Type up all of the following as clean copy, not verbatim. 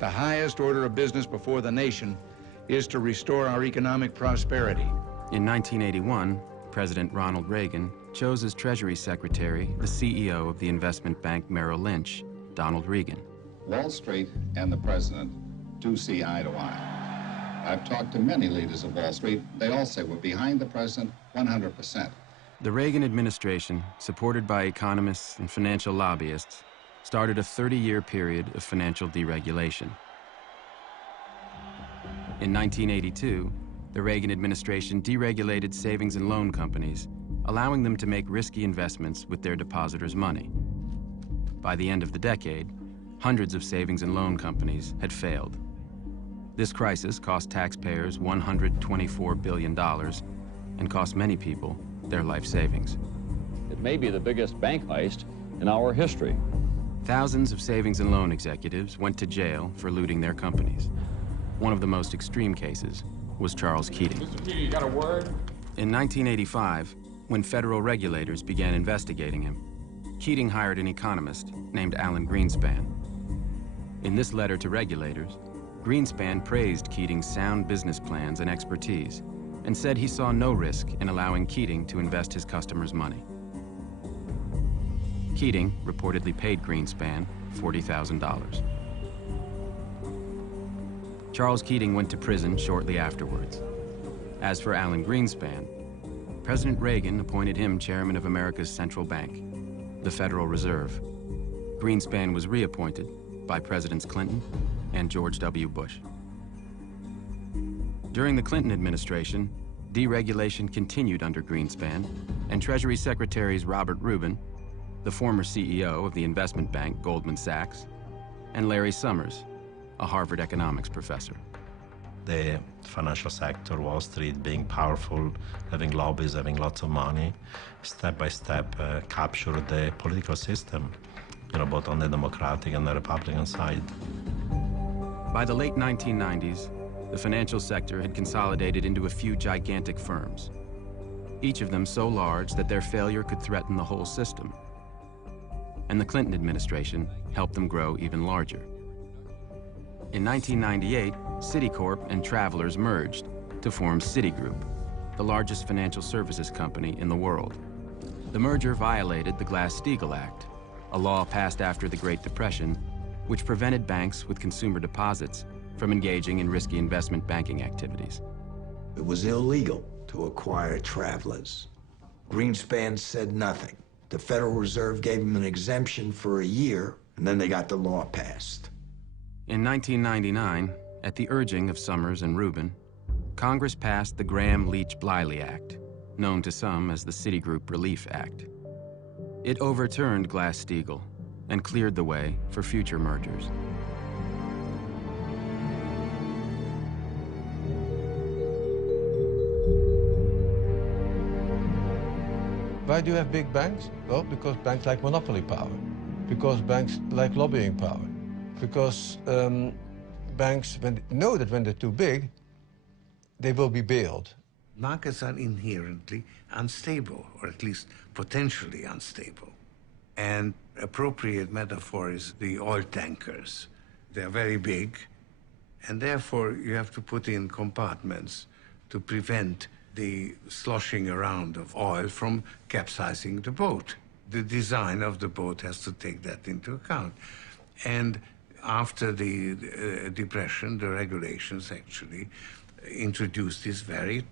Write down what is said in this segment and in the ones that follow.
The highest order of business before the nation is to restore our economic prosperity. In 1981, President Ronald Reagan chose as Treasury Secretary the CEO of the investment bank Merrill Lynch, Donald Regan. Wall Street and the president do see eye to eye. I've talked to many leaders of Wall Street. They all say we're behind the president 100%. The Reagan administration, supported by economists and financial lobbyists, started a 30-year period of financial deregulation. In 1982, the Reagan administration deregulated savings and loan companies, allowing them to make risky investments with their depositors' money. By the end of the decade, hundreds of savings and loan companies had failed. This crisis cost taxpayers $124 billion and cost many people their life savings. It may be the biggest bank heist in our history. Thousands of savings and loan executives went to jail for looting their companies. One of the most extreme cases was Charles Keating. Mr. Keating, you got a word? In 1985, when federal regulators began investigating him, Keating hired an economist named Alan Greenspan. In this letter to regulators, Greenspan praised Keating's sound business plans and expertise and said he saw no risk in allowing Keating to invest his customers' money. Keating reportedly paid Greenspan $40,000. Charles Keating went to prison shortly afterwards. As for Alan Greenspan, President Reagan appointed him chairman of America's central bank, the Federal Reserve. Greenspan was reappointed by Presidents Clinton and George W. Bush. During the Clinton administration, deregulation continued under Greenspan, and Treasury Secretaries Robert Rubin, the former CEO of the investment bank Goldman Sachs, and Larry Summers, a Harvard economics professor. The financial sector, Wall Street, being powerful, having lobbies, having lots of money, step by step captured the political system, both on the Democratic and the Republican side. By the late 1990s, the financial sector had consolidated into a few gigantic firms, each of them so large that their failure could threaten the whole system. And the Clinton administration helped them grow even larger. In 1998, Citicorp and Travelers merged to form Citigroup, the largest financial services company in the world. The merger violated the Glass-Steagall Act, a law passed after the Great Depression, which prevented banks with consumer deposits from engaging in risky investment banking activities. It was illegal to acquire Travelers. Greenspan said nothing. The Federal Reserve gave him an exemption for a year, and then they got the law passed. In 1999, at the urging of Summers and Rubin, Congress passed the Graham-Leach-Bliley Act, known to some as the Citigroup Relief Act. It overturned Glass-Steagall and cleared the way for future mergers. Why do you have big banks? Well, because banks like monopoly power, because banks like lobbying power, because banks know that when they're too big, they will be bailed. Markets are inherently unstable, or at least potentially unstable. And appropriate metaphor is the oil tankers. They're very big, and therefore you have to put in compartments to prevent the sloshing around of oil from capsizing the boat. The design of the boat has to take that into account. And after the Depression, the regulations actually introduced these very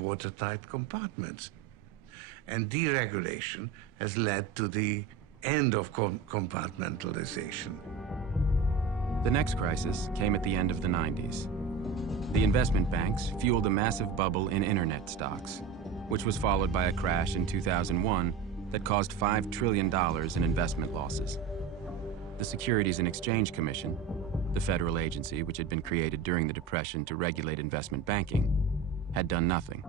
watertight compartments. And deregulation has led to the end of compartmentalization. The next crisis came at the end of the 90s. The investment banks fueled a massive bubble in internet stocks, which was followed by a crash in 2001 that caused $5 trillion in investment losses. The Securities and Exchange Commission, the federal agency which had been created during the Depression to regulate investment banking, had done nothing.